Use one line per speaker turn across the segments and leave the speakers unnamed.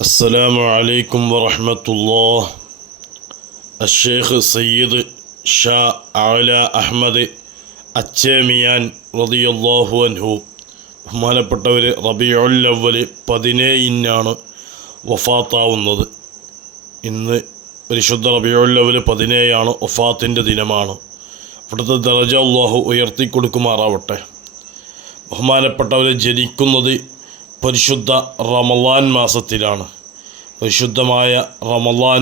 السلام عليكم ورحمة الله الشيخ سيد ഷാ ആല അഹമ്മദ് അച്ചേമിയാൻ റതിയല്ലാഹു അൻഹു ബഹുമാനപ്പെട്ടവർ റബിയുൽ അവൽ പതിനേഴിനാണ് വഫാത്താവുന്നത് ഇന്ന് പരിശുദ്ധ റബിയുൽ അവൽ പതിനേഴാണ് വഫാത്തിൻ്റെ ദിനമാണ് ഇവിടുത്തെ ദറജ അള്ളാഹു ഉയർത്തിക്കൊടുക്കുമാറാവട്ടെ ബഹുമാനപ്പെട്ടവർ ജനിക്കുന്നത് പരിശുദ്ധ റമലാൻ മാസത്തിലാണ്. പരിശുദ്ധമായ റമലാൻ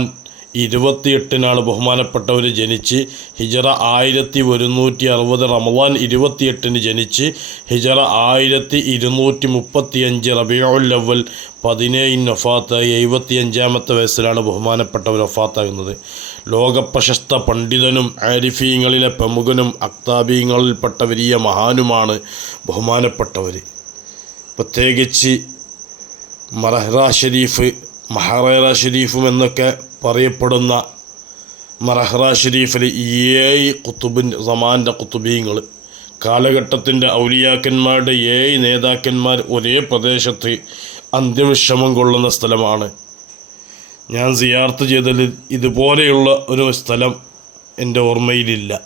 ഇരുപത്തിയെട്ടിനാണ് ബഹുമാനപ്പെട്ടവർ ജനിച്ച്. ഹിജറ ആയിരത്തി ഒരുന്നൂറ്റി അറുപത് റമലാൻ ഇരുപത്തിയെട്ടിന് ജനിച്ച്. ഹിജറ ആയിരത്തി ഇരുന്നൂറ്റി മുപ്പത്തിയഞ്ച് റബിയോല്ലവൽ പതിനേഴ് നൊഫാത്ത് എഴുപത്തിയഞ്ചാമത്തെ വയസ്സിലാണ് ബഹുമാനപ്പെട്ടവർ ഒഫാത്താകുന്നത് ലോകപ്രശസ്ത പണ്ഡിതനും ആരിഫീങ്ങളിലെ പ്രമുഖനും അക്താബീങ്ങളിൽപ്പെട്ട വലിയ മഹാനുമാണ് ബഹുമാനപ്പെട്ടവർ പ്രത്യേകിച്ച് മറഹ്റ ഷരീഫ് മഹറേറ ഷരീഫും എന്നൊക്കെ പറയപ്പെടുന്ന മറഹ്റ ഷരീഫിൽ ഏഴ് കുത്തുബിൻ സമാന്റെ കുത്തുബീങ്ങൾ കാലഘട്ടത്തിന്റെ ഔലിയാക്കന്മാരുടെ ഏഴ് നേതാക്കന്മാർ ഒരേ പ്രദേശത്ത് അന്ത്യവിഷമം കൊള്ളുന്ന സ്ഥലമാണ്. ഞാൻ സിയാർത്ത് ചെയ്തതിൽ ഇതുപോലെയുള്ള ഒരു സ്ഥലം എന്റെ ഓർമ്മയിലില്ല.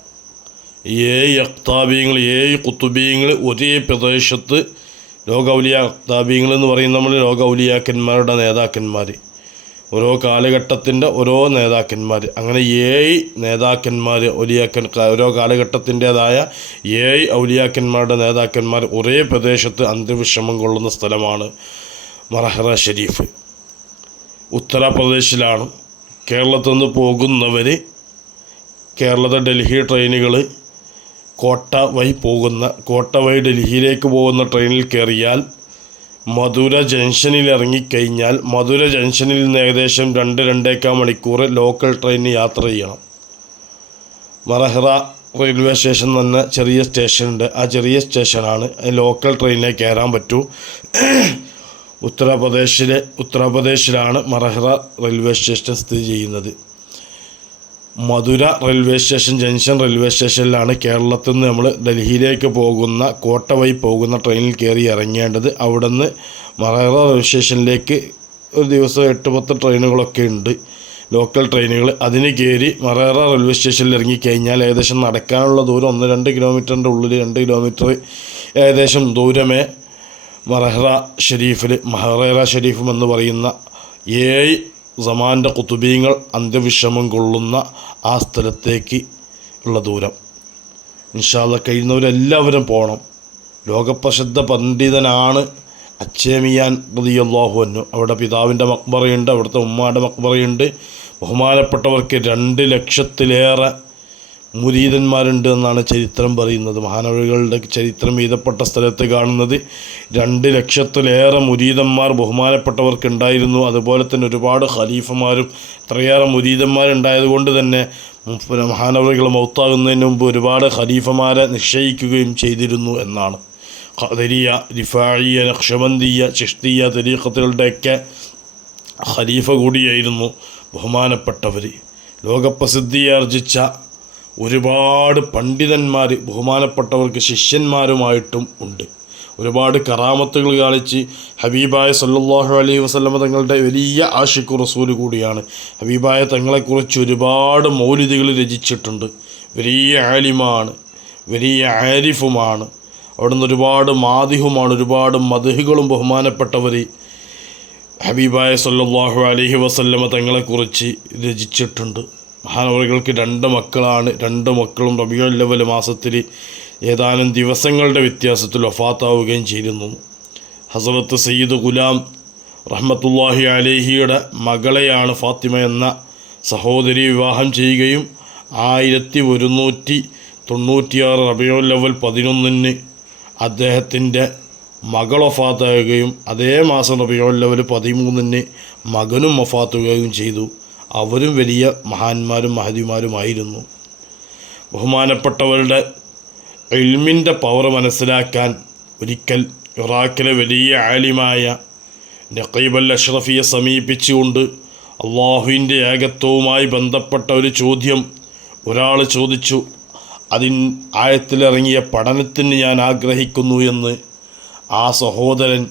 ഏഴ് അക്താബീങ്ങൾ ഏഴ് കുത്തുബീങ്ങൾ ഒരേ പ്രദേശത്ത് ലോകൗലിയ താബീങ്ങൾ എന്ന് പറയുന്ന നമ്മൾ ലോകൗലിയാക്കന്മാരുടെ നേതാക്കന്മാർ. ഓരോ കാലഘട്ടത്തിന്റെ ഓരോ നേതാക്കന്മാർ. അങ്ങനെ ഏഴ് നേതാക്കന്മാർ ഒലിയാക്കൻ ഓരോ കാലഘട്ടത്തിന്റേതായ ഏഴ് ഔലിയാക്കന്മാരുടെ നേതാക്കന്മാർ ഒരേ പ്രദേശത്ത് അന്ത്യവിഷമം കൊള്ളുന്ന സ്ഥലമാണ് മറഹറ ഷെരീഫ്. ഉത്തർപ്രദേശിലാണ് കേരളത്തിൽ നിന്ന് പോകുന്നവർ കേരളത്തെ ഡൽഹി ട്രെയിനുകൾ കോട്ട വഴി പോകുന്ന കോട്ട വഴി ഡൽഹിയിലേക്ക് പോകുന്ന ട്രെയിനിൽ കയറിയാൽ മധുര ജംഗ്ഷനിൽ ഇറങ്ങിക്കഴിഞ്ഞാൽ മധുര ജംഗ്ഷനിൽ നിന്ന് ഏകദേശം രണ്ട് രണ്ടേക്കാൽ മണിക്കൂർ ലോക്കൽ ട്രെയിനിന് യാത്ര ചെയ്യണം. മറഹ്റ റെയിൽവേ സ്റ്റേഷൻ തന്നെ ചെറിയ സ്റ്റേഷനുണ്ട് ആ ചെറിയ സ്റ്റേഷനാണ് ലോക്കൽ ട്രെയിനിൽ കയറാൻ പറ്റൂ. ഉത്തർപ്രദേശിലെ ഉത്തർപ്രദേശിലാണ് മറഹ്റ റെയിൽവേ സ്റ്റേഷൻ സ്ഥിതി ചെയ്യുന്നത്. Madurai railway station junction railway സ്റ്റേഷനിലാണ് കേരളത്തിൽ നിന്ന് നമ്മൾ ഡൽഹിയിലേക്ക് പോകുന്ന കോട്ട വഴി പോകുന്ന ട്രെയിനിൽ കയറി ഇറങ്ങേണ്ടത്. അവിടെ നിന്ന് മറേറ റെയിൽവേ സ്റ്റേഷനിലേക്ക് ഒരു ദിവസം എട്ട് പത്ത് ട്രെയിനുകളൊക്കെ ഉണ്ട്. ലോക്കൽ ട്രെയിനുകൾ. അതിന് കയറി മറേറ റെയിൽവേ സ്റ്റേഷനിൽ ഇറങ്ങിക്കഴിഞ്ഞാൽ ഏകദേശം നടക്കാനുള്ള ദൂരം ഒന്ന് രണ്ട് കിലോമീറ്ററിന്റെ ഉള്ളിൽ രണ്ട് കിലോമീറ്റർ ഏകദേശം ദൂരമേ മറഹറ ഷെരീഫിൽ മഹറേറ ഷെരീഫും എന്ന് പറയുന്ന ഏഴ് സമാന്റെ കുത്തുബീങ്ങൾ അന്ത്യവിഷമം കൊള്ളുന്ന ആ സ്ഥലത്തേക്ക് ഉള്ള ദൂരം. ഇൻഷാല്ല കഴിയുന്നവരെല്ലാവരും പോകണം ലോകപ്രസിദ്ധ പണ്ഡിതനാണ് അച്ചേമിയാൻ പ്രതിയല്ലാഹുവന്നു അവിടെ പിതാവിന്റെ മക്ബറയുണ്ട് അവിടുത്തെ ഉമ്മാന്റെ മക്ബറയുണ്ട്. ബഹുമാനപ്പെട്ടവർക്ക് രണ്ട് ലക്ഷത്തിലേറെ മുരീതന്മാരുണ്ട് എന്നാണ് ചരിത്രം പറയുന്നത്. മഹാനവഴികളുടെ ചരിത്രം എഴുതപ്പെട്ട സ്ഥലത്ത് കാണുന്നത് രണ്ട് ലക്ഷത്തിലേറെ മുരീതന്മാർ ബഹുമാനപ്പെട്ടവർക്കുണ്ടായിരുന്നു. അതുപോലെ തന്നെ ഒരുപാട് ഖലീഫമാരും ഇത്രയേറെ മുരീതന്മാരുണ്ടായതുകൊണ്ട് തന്നെ മഹാനവികൾ മൗത്താകുന്നതിന് മുമ്പ് ഒരുപാട് ഖലീഫമാരെ നിശ്ചയിക്കുകയും ചെയ്തിരുന്നു എന്നാണ്. ഖദരിയ റിഫായിയ നക്ഷബന്ദിയ ചിഷ്തിയ തരീഖത്തുകളുടെയൊക്കെ ഖലീഫ കൂടിയായിരുന്നു ബഹുമാനപ്പെട്ടവർ ലോകപ്രസിദ്ധിയാർജിച്ച ഒരുപാട് പണ്ഡിതന്മാർ ബഹുമാനപ്പെട്ടവർക്ക് ശിഷ്യന്മാരുമായിട്ടും ഉണ്ട്. ഒരുപാട് കറാമത്തുകൾ കാണിച്ച് ഹബീബായ സല്ലാഹു അലൈ വസ്ലമ തങ്ങളുടെ വലിയ ആഷിഖു റസൂൽ കൂടിയാണ്. ഹബീബായ തങ്ങളെക്കുറിച്ച് ഒരുപാട് മൗലിദികൾ രചിച്ചിട്ടുണ്ട്. വലിയ ആലിമാണ് വലിയ ആരിഫുമാണ്. അവിടുന്ന് ഒരുപാട് മാതിഹുമാണ് ഒരുപാട് മധുഹുകളും ബഹുമാനപ്പെട്ടവർ ഹബീബായ സല്ലാഹു അലഹി വസല്ലമ തങ്ങളെക്കുറിച്ച് രചിച്ചിട്ടുണ്ട്. മഹാനവറുകൾക്ക് രണ്ട് മക്കളാണ്. രണ്ട് മക്കളും റബിയുൽ ലെവൽ മാസത്തിൽ ഏതാനും ദിവസങ്ങളുടെ വ്യത്യാസത്തിൽ വഫാത്താവുകയും ചെയ്തിരുന്നു ഹസരത്ത് സയ്യിദ് ഗുലാം റഹ്മത്തുല്ലാഹി അലേഹിയുടെ മകളെയാണ് ഫാത്തിമ എന്ന സഹോദരി വിവാഹം ചെയ്യുകയും ആയിരത്തി ഒരുന്നൂറ്റി തൊണ്ണൂറ്റിയാറ് റബിയുൽ ലെവൽ പതിനൊന്നിന് അദ്ദേഹത്തിന്റെ മകൾ വഫാത്താവുകയും അതേ മാസം റബിയുൽ ലെവൽ പതിമൂന്നിന് മകനും ഒഫാത്തുകയും ചെയ്തു. അവരും വലിയ മഹാന്മാരും മഹതിമാരുമായിരുന്നു. ബഹുമാനപ്പെട്ടവരുടെ ഇൽമിന്റെ പവർ മനസ്സിലാക്കാൻ ഒരിക്കൽ ഇറാഖിലെ വലിയ ആലിമായ നഖീബൽ അഷ്റഫിയെ സമീപിച്ചുകൊണ്ട് അള്ളാഹുവിന്റെ ഏകത്വവുമായി ബന്ധപ്പെട്ട ഒരു ചോദ്യം ഒരാൾ ചോദിച്ചു. അതിൻ ആയത്തിലിറങ്ങിയ പഠനത്തിന് ഞാൻ ആഗ്രഹിക്കുന്നു എന്ന് ആ സഹോദരൻ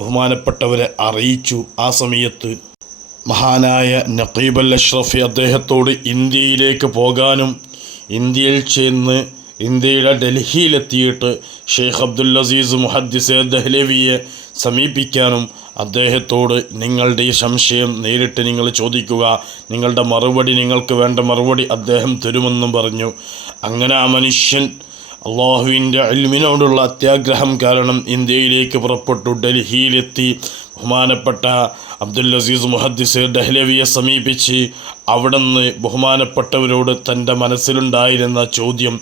ബഹുമാനപ്പെട്ടവരെ അറിയിച്ചു ആ സമയത്ത്. മഹാനായ നഖീബൽ അഷ്റഫി അദ്ദേഹത്തോട് ഇന്ത്യയിലേക്ക് പോകാനും ഇന്ത്യയിൽ ചെന്ന് ഇന്ത്യയുടെ ഡൽഹിയിലെത്തിയിട്ട് ഷെയ്ഖ് അബ്ദുൽ അസീസ് മുഹദ്ദിസ് ദഹ്ലവിയെ സമീപിക്കാനും അദ്ദേഹത്തോട് നിങ്ങളുടെ ഈ സംശയം നേരിട്ട് നിങ്ങൾ ചോദിക്കുക. നിങ്ങളുടെ മറുപടി നിങ്ങൾക്ക് വേണ്ട മറുപടി അദ്ദേഹം തരുമെന്നും പറഞ്ഞു. അങ്ങനെ ആ മനുഷ്യൻ അള്ളാഹുവിന്റെ അൽമിനോടുള്ള അത്യാഗ്രഹം കാരണം ഇന്ത്യയിലേക്ക് പുറപ്പെട്ടു ഡൽഹിയിലെത്തി. ബഹുമാനപ്പെട്ട അബ്ദുൽ അസീസ് മുഹദ്ദിസ് ഡഹ്ലവിയെ സമീപിച്ച് അവിടുന്ന് ബഹുമാനപ്പെട്ടവരോട് തന്റെ മനസ്സിലുണ്ടായിരുന്ന ചോദ്യം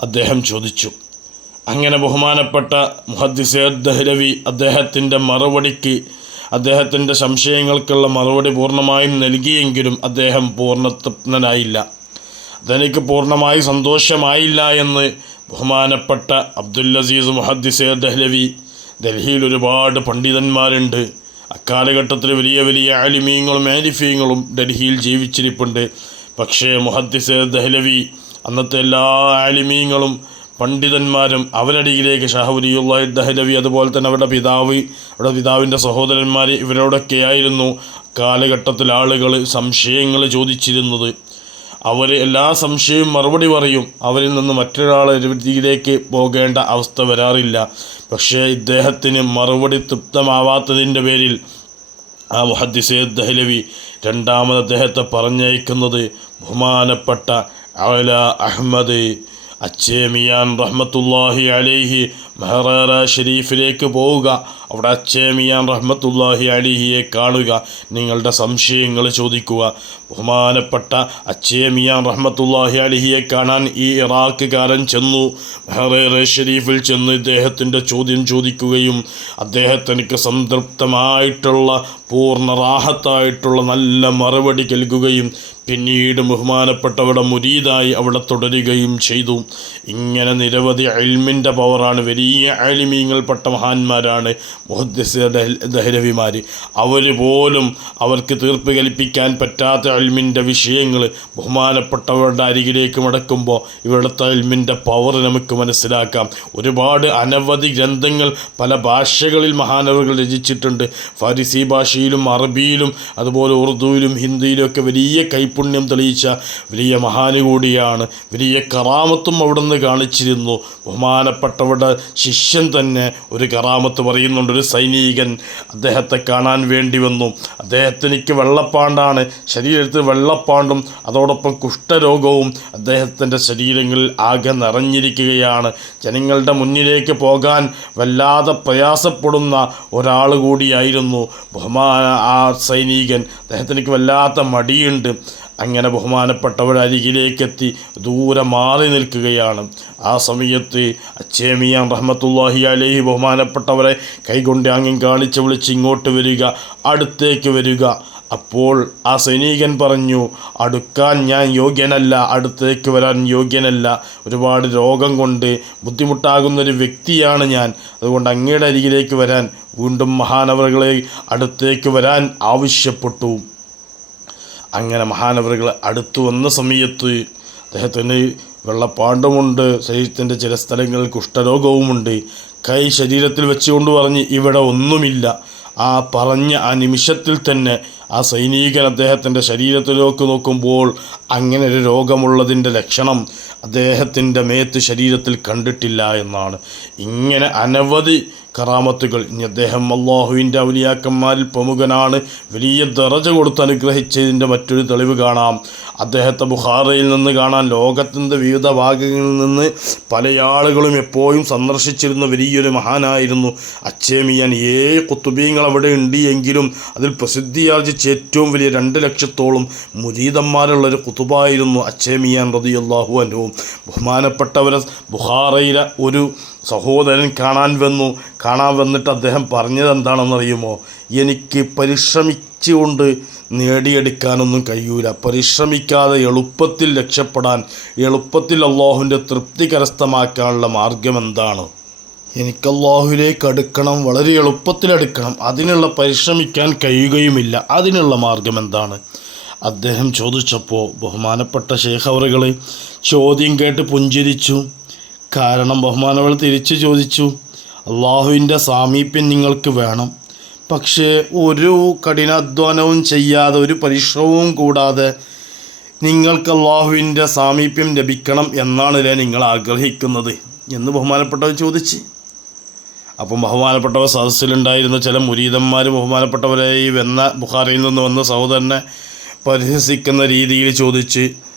അദ്ദേഹം ചോദിച്ചു. അങ്ങനെ ബഹുമാനപ്പെട്ട മുഹദ്ദിസ് ദഹ്ലവി അദ്ദേഹത്തിന്റെ മറുപടിക്ക് അദ്ദേഹത്തിന്റെ സംശയങ്ങൾക്കുള്ള മറുപടി പൂർണമായും നൽകിയെങ്കിലും അദ്ദേഹം പൂർണതൃപ്തനായില്ല അതെനിക്ക് പൂർണമായി സന്തോഷമായില്ല എന്ന് ബഹുമാനപ്പെട്ട അബ്ദുൽ അസീസ് മുഹദ്ദിസ് ദഹ്ലവി ഡൽഹിയിൽ ഒരുപാട് പണ്ഡിതന്മാരുണ്ട്. അക്കാലഘട്ടത്തിൽ വലിയ വലിയ ആലിമീങ്ങളും ആലിഫീങ്ങളും ഡൽഹിയിൽ ജീവിച്ചിരിപ്പുണ്ട്. പക്ഷേ മുഹദ്ദിസ് ദഹ്ലവി അന്നത്തെ എല്ലാ ആലിമീങ്ങളും പണ്ഡിതന്മാരും അവരടിയിലേക്ക് ഷാഹുലിയുള്ള ദഹ്ലവി അതുപോലെ തന്നെ അവരുടെ പിതാവ് അവരുടെ പിതാവിന്റെ സഹോദരന്മാർ ഇവരോടൊക്കെയായിരുന്നു കാലഘട്ടത്തിൽ ആളുകൾ സംശയങ്ങൾ ചോദിച്ചിരുന്നത്. അവർ എല്ലാ സംശയവും മറുപടി പറയും. അവരിൽ നിന്ന് മറ്റൊരാളെ രീതിയിലേക്ക് പോകേണ്ട അവസ്ഥ വരാറില്ല. പക്ഷേ ഇദ്ദേഹത്തിന് മറുപടി തൃപ്തമാവാത്തതിന്റെ പേരിൽ ആ മുഹദ്ദിസെ ദഹലവി രണ്ടാമത് അദ്ദേഹത്തെ പറഞ്ഞയക്കുന്നത് ബഹുമാനപ്പെട്ട അവല അഹമ്മദ് അച്ചേമിയാൻ റഹ്മത്തുല്ലാഹി അലൈഹി മെഹറേറ ഷെരീഫിലേക്ക് പോവുക. അവിടെ അച്ചേമിയാൻ റഹ്മത്തുല്ലാഹി അലിഹിയെ കാണുക. നിങ്ങളുടെ സംശയങ്ങൾ ചോദിക്കുക. ബഹുമാനപ്പെട്ട അച്ചേമിയാൻ റഹ്മത്തുല്ലാഹി അലിഹിയെ കാണാൻ ഈ ഇറാഖുകാരൻ ചെന്നു. മെഹറേറെ ഷെരീഫിൽ ചെന്ന് ഇദ്ദേഹത്തിന്റെ ചോദ്യം ചോദിക്കുകയും അദ്ദേഹത്തിനക്ക് സംതൃപ്തമായിട്ടുള്ള പൂർണ റാഹത്തായിട്ടുള്ള നല്ല മറുപടി നൽകുകയും പിന്നീട് ബഹുമാനപ്പെട്ടവരുടെ മുരീതായി അവിടെ തുടരുകയും ചെയ്തു. ഇങ്ങനെ നിരവധി അൽമിന്റെ പവറാണ് വലിയ അലിമീങ്ങൾപ്പെട്ട മഹാന്മാരാണ് മുഹദ്ദിസ് ദഹരവിമാർ അവർ പോലും അവർക്ക് തീർപ്പ് കൽപ്പിക്കാൻ പറ്റാത്ത അൽമിന്റെ വിഷയങ്ങൾ ബഹുമാനപ്പെട്ടവരുടെ അരികിലേക്ക് മടക്കുമ്പോൾ ഇവിടുത്തെ അൽമിന്റെ പവർ നമുക്ക് മനസ്സിലാക്കാം. ഒരുപാട് അനവധി ഗ്രന്ഥങ്ങൾ പല ഭാഷകളിൽ മഹാനവകൾ രചിച്ചിട്ടുണ്ട്. ഫാരിസി ഭാഷയിലും അറബിയിലും അതുപോലെ ഉറുദുവിലും ഹിന്ദിയിലും ഒക്കെ വലിയ കൈപുണ്യം തെളിയിച്ച വലിയ മഹാന് കൂടിയാണ് വലിയ കറാമത്തും അവിടുന്ന് കാണിച്ചിരുന്നു. ബഹുമാനപ്പെട്ടവരുടെ ശിഷ്യൻ തന്നെ ഒരു കറാമത്ത് പറയുന്നുണ്ട്. ഒരു സൈനികൻ അദ്ദേഹത്തെ കാണാൻ വേണ്ടി വന്നു. അദ്ദേഹത്തിനിക്ക് വെള്ളപ്പാണ്ടാണ്. ശരീരത്തിൽ വെള്ളപ്പാണ്ടും അതോടൊപ്പം കുഷ്ഠരോഗവും അദ്ദേഹത്തിന്റെ ശരീരങ്ങളിൽ ആകെ നിറഞ്ഞിരിക്കുകയാണ്. ജനങ്ങളുടെ മുന്നിലേക്ക് പോകാൻ വല്ലാതെ പ്രയാസപ്പെടുന്ന ഒരാൾ കൂടിയായിരുന്നു ബഹുമാന ആ സൈനികൻ. അദ്ദേഹത്തിനിക്ക് വല്ലാത്ത മടിയുണ്ട്. അങ്ങനെ ബഹുമാനപ്പെട്ടവർ അരികിലേക്കെത്തി ദൂരെ മാറി നിൽക്കുകയാണ്. ആ സമയത്ത് അച്ചേമിയാൻ റഹ്മത്തുല്ലാഹി അലഹി ബഹുമാനപ്പെട്ടവരെ കൈകൊണ്ട് അങ്ങും കാണിച്ച് വിളിച്ച് ഇങ്ങോട്ട് വരിക അടുത്തേക്ക് വരിക. അപ്പോൾ ആ സൈനികൻ പറഞ്ഞു അടുക്കാൻ ഞാൻ യോഗ്യനല്ല അടുത്തേക്ക് വരാൻ യോഗ്യനല്ല. ഒരുപാട് രോഗം കൊണ്ട് ബുദ്ധിമുട്ടാകുന്നൊരു വ്യക്തിയാണ് ഞാൻ. അതുകൊണ്ട് അങ്ങയുടെ അരികിലേക്ക് വരാൻ വീണ്ടും മഹാനവറുകളെ അടുത്തേക്ക് വരാൻ ആവശ്യപ്പെട്ടു. അങ്ങനെ മഹാനവറുകൾ അടുത്തു വന്ന സമയത്ത് അദ്ദേഹത്തിന് വെള്ളപ്പാണ്ടുമുണ്ട് ശരീരത്തിന്റെ ചില സ്ഥലങ്ങളിൽ കുഷ്ഠരോഗവുമുണ്ട്. കൈ ശരീരത്തിൽ വെച്ചുകൊണ്ട് പറഞ്ഞ് ഇവിടെ ഒന്നുമില്ല. ആ പറഞ്ഞ ആ നിമിഷത്തിൽ തന്നെ ആ സൈനികൻ അദ്ദേഹത്തിന്റെ ശരീരത്തിലേക്ക് നോക്കുമ്പോൾ അങ്ങനെ ഒരു രോഗമുള്ളതിന്റെ ലക്ഷണം അദ്ദേഹത്തിന്റെ മേത്ത് ശരീരത്തിൽ കണ്ടിട്ടില്ല എന്നാണ്. ഇങ്ങനെ അനവധി കറാമത്തുകൾ. ഇനി അദ്ദേഹം അള്ളാഹുവിന്റെ ഔലിയാക്കന്മാരിൽ പ്രമുഖനാണ്. വലിയ ദറജ കൊടുത്ത് അനുഗ്രഹിച്ചതിന്റെ മറ്റൊരു തെളിവ് കാണാം. അദ്ദേഹത്തെ ബുഹാറയിൽ നിന്ന് കാണാൻ ലോകത്തിന്റെ വിവിധ ഭാഗങ്ങളിൽ നിന്ന് പല ആളുകളും എപ്പോഴും സന്ദർശിച്ചിരുന്ന വലിയൊരു മഹാനായിരുന്നു. അച്ചേമിയൻ ഏ കുത്തുബീങ്ങൾ അവിടെ ഉണ്ട് എങ്കിലും അതിൽ പ്രസിദ്ധിയാർജിച്ച ഏറ്റവും വലിയ രണ്ട് ലക്ഷത്തോളം മുരീതന്മാരുള്ളൊരു കുത്തുബായിരുന്നു അച്ചേമിയാൻ റതിയല്ലാഹു അനുവും ബഹുമാനപ്പെട്ടവരെ ബുഹാറയിലെ ഒരു സഹോദരൻ കാണാൻ വന്നു. കാണാൻ വന്നിട്ട് അദ്ദേഹം പറഞ്ഞത് എന്താണെന്നറിയുമോ? എനിക്ക് പരിശ്രമിച്ചുകൊണ്ട് നേടിയെടുക്കാനൊന്നും കഴിയൂല. പരിശ്രമിക്കാതെ എളുപ്പത്തിൽ രക്ഷപ്പെടാൻ എളുപ്പത്തിൽ അള്ളാഹുവിന്റെ തൃപ്തി കരസ്ഥമാക്കാനുള്ള മാർഗം എന്താണ്? എനിക്ക് അള്ളാഹുവിലേക്ക് അടുക്കണം വളരെ എളുപ്പത്തിൽ അടുക്കണം. അതിനുള്ള പരിശ്രമിക്കാൻ കഴിയുകയുമില്ല. അതിനുള്ള മാർഗം എന്താണ്? അദ്ദേഹം ചോദിച്ചപ്പോൾ ബഹുമാനപ്പെട്ട ശേഖവറുകൾ ചോദ്യം കേട്ട് പുഞ്ചിരിച്ചു. കാരണം ബഹുമാനവൾ തിരിച്ചു ചോദിച്ചു അള്ളാഹുവിന്റെ സാമീപ്യം നിങ്ങൾക്ക് വേണം. പക്ഷേ ഒരു കഠിനാധ്വാനവും ചെയ്യാതെ ഒരു പരിശ്രമവും കൂടാതെ നിങ്ങൾക്ക് അള്ളാഹുവിന്റെ സാമീപ്യം ലഭിക്കണം എന്നാണല്ലേ നിങ്ങൾ ആഗ്രഹിക്കുന്നത്? എന്ന് ബഹുമാനപ്പെട്ടവർ ചോദിച്ച്. അപ്പം ബഹുമാനപ്പെട്ടവർ സദസ്സിലുണ്ടായിരുന്ന ചില മുരീതന്മാർ ബഹുമാനപ്പെട്ടവരെ ഈ വന്ന ബുഖാറിയിൽ നിന്ന് വന്ന സഹോദരനെ പരിഹസിക്കുന്ന രീതിയിൽ ചോദിച്ച് "ആ, ആ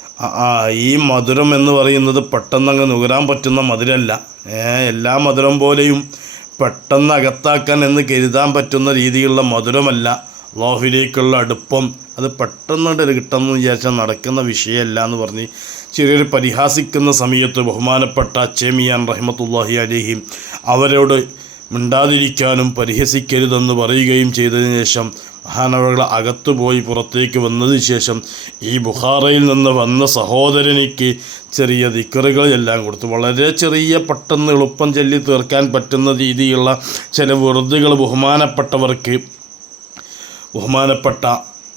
ഈ മധുരം എന്ന് പറയുന്നത് പെട്ടെന്നങ്ങ് നുകരാൻ പറ്റുന്ന മധുരമല്ല എല്ലാ മധുരം പോലെയും പെട്ടെന്ന് അകത്താക്കാൻ എന്ന് കരുതാൻ പറ്റുന്ന രീതിയിലുള്ള മധുരമല്ല. ലോഹിലേക്കുള്ള അടുപ്പം. അത് പെട്ടെന്ന് കിട്ടുമെന്ന് വിചാരിച്ചാൽ നടക്കുന്ന വിഷയമല്ല എന്ന് പറഞ്ഞ് ചെറിയൊരു പരിഹാസിക്കുന്ന സമയത്ത് ബഹുമാനപ്പെട്ട ചേമിയാൻ റഹ്മത്തുല്ലാഹി അലിഹിം അവരോട് മിണ്ടാതിരിക്കാനും പരിഹസിക്കരുതെന്ന് പറയുകയും ചെയ്തതിനു ശേഷം മഹാനവകൾ അകത്തുപോയി പുറത്തേക്ക് വന്നതിന് ശേഷം ഈ ബുഹാറയിൽ നിന്ന് വന്ന സഹോദരനിക്ക് ചെറിയ ദിക്കറുകളെല്ലാം കൊടുത്തു. വളരെ ചെറിയ പെട്ടെന്ന് എളുപ്പം ചൊല്ലി തീർക്കാൻ പറ്റുന്ന രീതിയിലുള്ള ചില വെറുതുകൾ ബഹുമാനപ്പെട്ടവർക്ക് ബഹുമാനപ്പെട്ട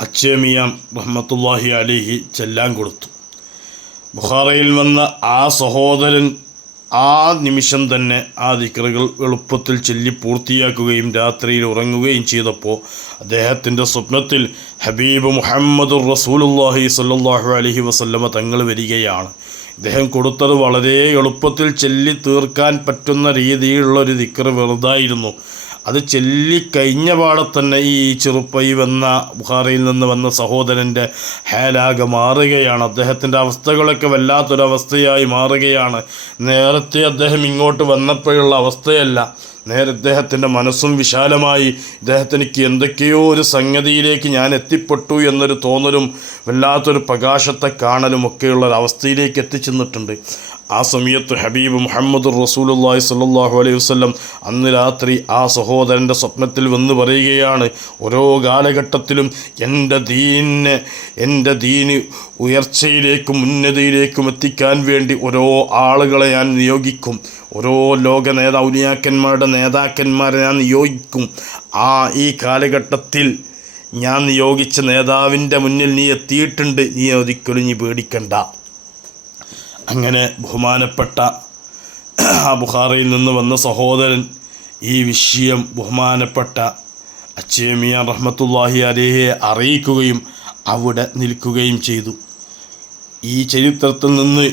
അച്ചേമിയാം റഹ്മത്തുല്ലാഹി അലിഹി ചെല്ലാൻ കൊടുത്തു. ബുഹാറയിൽ വന്ന ആ സഹോദരൻ ആ നിമിഷം തന്നെ ആ ദിക്റുകൾ എളുപ്പത്തിൽ ചൊല്ലി പൂർത്തിയാക്കുകയും രാത്രിയിൽ ഉറങ്ങുകയും ചെയ്തപ്പോൾ അദ്ദേഹത്തിന്റെ സ്വപ്നത്തിൽ ഹബീബ് മുഹമ്മദ് റസൂലുല്ലാഹി സല്ലാഹു അലഹി വസല്ലമ തങ്ങൾ വരികയാണ്. ഇദ്ദേഹം കൊടുത്തത് വളരെ എളുപ്പത്തിൽ ചൊല്ലി തീർക്കാൻ പറ്റുന്ന രീതിയിലുള്ള ഒരു ദിക്റ് വെറുതായിരുന്നു. അത് ചൊല്ലിക്കഴിഞ്ഞ പാടെ തന്നെ ഈ ചെറുപ്പൈ വന്ന ബുഹാറിയിൽ നിന്ന് വന്ന സഹോദരന്റെ ഹേലാകെ മാറുകയാണ്. അദ്ദേഹത്തിന്റെ അവസ്ഥകളൊക്കെ വല്ലാത്തൊരവസ്ഥയായി മാറുകയാണ്. നേരത്തെ അദ്ദേഹം ഇങ്ങോട്ട് വന്നപ്പോഴുള്ള അവസ്ഥയല്ല. നേരെ ഇദ്ദേഹത്തിന്റെ മനസ്സും വിശാലമായി. ഇദ്ദേഹത്തിനിക്ക് എന്തൊക്കെയോ ഒരു സംഗതിയിലേക്ക് ഞാൻ എത്തിപ്പെട്ടു എന്നൊരു തോന്നലും വല്ലാത്തൊരു പ്രകാശത്തെ കാണലും ഒക്കെയുള്ള ഒരു അവസ്ഥയിലേക്ക് എത്തിച്ചെന്നിട്ടുണ്ട്. ആ സമയത്ത് ഹബീബ് മുഹമ്മദ് റസൂലുള്ളാഹി സ്വല്ലല്ലാഹു അലൈഹി വസ്ലം അന്ന് രാത്രി ആ സഹോദരന്റെ സ്വപ്നത്തിൽ വന്ന് പറയുകയാണ് ഓരോ കാലഘട്ടത്തിലും എന്റെ ദീനിനെ എന്റെ ദീന് ഉയർച്ചയിലേക്കും ഉന്നതിയിലേക്കും എത്തിക്കാൻ വേണ്ടി ഓരോ ആളുകളെ ഞാൻ നിയോഗിക്കും. ഓരോ ലോക നേതാവുനിയാക്കന്മാരുടെ നേതാക്കന്മാരെ ഞാൻ നിയോഗിക്കും. ആ ഈ കാലഘട്ടത്തിൽ ഞാൻ നിയോഗിച്ച നേതാവിന്റെ മുന്നിൽ നീ എത്തിയിട്ടുണ്ട്. നീ ഒരിക്കലും നീ പേടിക്കണ്ട. അങ്ങനെ ബഹുമാനപ്പെട്ട ആ ബുഹാറയിൽ നിന്ന് വന്ന സഹോദരൻ ഈ വിഷയം ബഹുമാനപ്പെട്ട അച്ചേമിയ റഹ്മത്തുല്ലാഹി അലേഹയെ അറിയിക്കുകയും അവിടെ നിൽക്കുകയും ചെയ്തു. ഈ ചരിത്രത്തിൽ നിന്ന്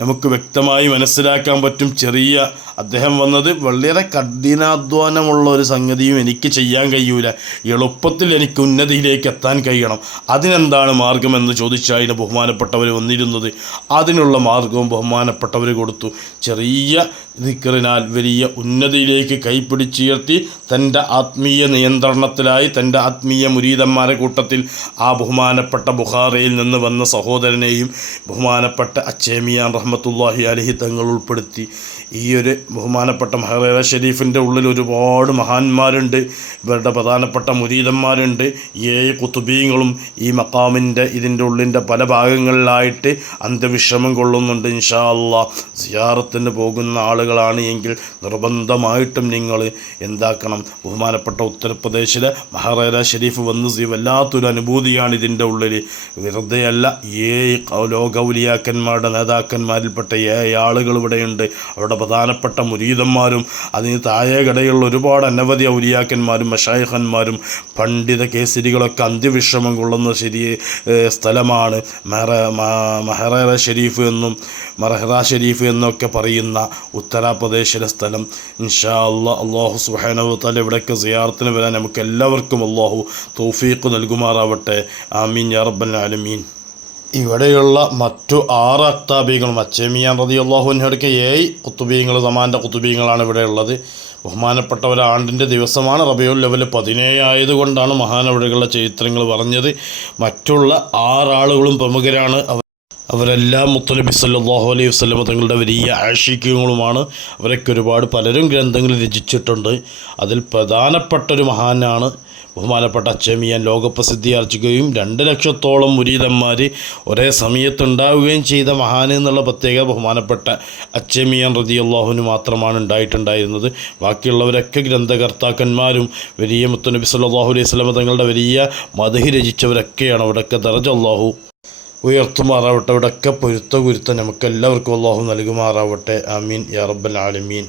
നമുക്ക് വ്യക്തമായി മനസ്സിലാക്കാൻ പറ്റും. ചെറിയ അദ്ദേഹം വന്നത് വളരെ കഠിനാധ്വാനമുള്ള ഒരു സംഗതിയും എനിക്ക് ചെയ്യാൻ കഴിയൂല. എളുപ്പത്തിൽ എനിക്ക് ഉന്നതിയിലേക്ക് എത്താൻ കഴിയണം. അതിനെന്താണ് മാർഗമെന്ന് ചോദിച്ചായിരുന്നു ബഹുമാനപ്പെട്ടവർ വന്നിരുന്നത്. അതിനുള്ള മാർഗവും ബഹുമാനപ്പെട്ടവർ കൊടുത്തു. ചെറിയ ദിക്കറിനാൽ വലിയ ഉന്നതിയിലേക്ക് കൈപ്പിടിച്ചുയർത്തി തന്റെ ആത്മീയ നിയന്ത്രണത്തിലായി തന്റെ ആത്മീയ മുരീതന്മാരെ കൂട്ടത്തിൽ ആ ബഹുമാനപ്പെട്ട ബുഹാറയിൽ നിന്ന് വന്ന സഹോദരനെയും ബഹുമാനപ്പെട്ട അച്ചേമിയാൻ റഹ്മത്തുല്ലാഹി അലഹി തങ്ങൾ ഉൾപ്പെടുത്തി. ഈ ഒരു ബഹുമാനപ്പെട്ട മഹറേറ ഷെരീഫിന്റെ ഉള്ളിൽ ഒരുപാട് മഹാന്മാരുണ്ട്. ഇവരുടെ പ്രധാനപ്പെട്ട മുരീതന്മാരുണ്ട്. ഏഴ് കുത്തുബീങ്ങളും ഈ മക്കാമിന്റെ ഇതിന്റെ ഉള്ളിന്റെ പല ഭാഗങ്ങളിലായിട്ട് അന്ത്യവിശ്രമം കൊള്ളുന്നുണ്ട് ഇൻഷാ അള്ളാ സിയാറത്തിന് പോകുന്ന ആളുകളാണ് എങ്കിൽ നിർബന്ധമായിട്ടും നിങ്ങൾ എന്താക്കണം? ബഹുമാനപ്പെട്ട ഉത്തർപ്രദേശിലെ മഹറേറ ഷെരീഫ് വന്ന് വല്ലാത്തൊരു അനുഭൂതിയാണ് ഇതിന്റെ ഉള്ളിൽ വെറുതെയല്ല ഏഴ് ലോകൗലിയാക്കന്മാരുടെ നേതാക്കന്മാരിൽപ്പെട്ട ഏഴ് ആളുകൾ ഇവിടെയുണ്ട്. അവരുടെ പ്രധാനപ്പെട്ട മുരീതന്മാരും അതിന് താഴെ കടയുള്ള ഒരുപാട് അനവധി ഔലിയാക്കന്മാരും മഷായഹന്മാരും പണ്ഡിത കേസരികളൊക്കെ അന്ത്യവിശ്രമം കൊള്ളുന്ന ശരി സ്ഥലമാണ് മെഹറ മെഹറ ഷെരീഫ് എന്നും മറഹറ ഷെരീഫ് എന്നൊക്കെ പറയുന്ന ഉത്തരാപ്രദേശിലെ സ്ഥലം. ഇൻഷാ അള്ളാഹ് അള്ളാഹു സുഹാനവ തല ഇവിടേക്ക് സിയാർത്തിന് വരാൻ നമുക്ക് എല്ലാവർക്കും അള്ളാഹു തോഫീക്ക് നൽകുമാറാവട്ടെ. ആമീൻ യാ ആലമീൻ. ഇവിടെയുള്ള മറ്റു ആറ് അക്താബികളും അച്ചേമിയാൻ റതി അള്ളാഹുവിനടുക്ക് ഏഴ് കുത്തുബീങ്ങൾ സമാന്റെ കുത്തുബീങ്ങളാണ് ഇവിടെ ഉള്ളത്. ബഹുമാനപ്പെട്ട ഒരു ആണ്ടിന്റെ ദിവസമാണ് റബിയുൽ ലെവൽ പതിനേഴ് ആയതുകൊണ്ടാണ് മഹാനവിടെയുള്ള ചരിത്രങ്ങൾ പറഞ്ഞത്. മറ്റുള്ള ആറാളുകളും പ്രമുഖരാണ്. അവരെല്ലാം മുത്തലബി സല്ലാഹു അലൈഹി വസ്ലമ തങ്ങളുടെ വലിയ ആഷിക്യങ്ങളുമാണ് അവരൊക്കെ ഒരുപാട് പലരും ഗ്രന്ഥങ്ങൾ രചിച്ചിട്ടുണ്ട്. അതിൽ പ്രധാനപ്പെട്ട ഒരു മഹാനാണ് ബഹുമാനപ്പെട്ട അച്ചമിയൻ ലോകപ്രസിദ്ധി ആർജിക്കുകയും രണ്ട് ലക്ഷത്തോളം മുരീതന്മാർ ഒരേ സമയത്തുണ്ടാവുകയും ചെയ്ത മഹാൻ എന്നുള്ള പ്രത്യേക ബഹുമാനപ്പെട്ട അച്ചമിയൻ റതി അള്ളാഹുവിന് മാത്രമാണ് ഉണ്ടായിട്ടുണ്ടായിരുന്നത്. ബാക്കിയുള്ളവരൊക്കെ ഗ്രന്ഥകർത്താക്കന്മാരും വലിയ മുത്തനബി സല്ലാഹു അലൈഹി വസല്ലമ തങ്ങളുടെ വലിയ മതഹി രചിച്ചവരൊക്കെയാണ്. അവിടെയൊക്കെ ദറജ അള്ളാഹു ഉയർത്തുമാറാവട്ടെ. അവിടെയൊക്കെ പൊരുത്ത കുരുത്ത നമുക്കെല്ലാവർക്കും അള്ളാഹു നൽകുമാറാവട്ടെ. അമീൻ യാ റബ്ബൽ ആലമീൻ.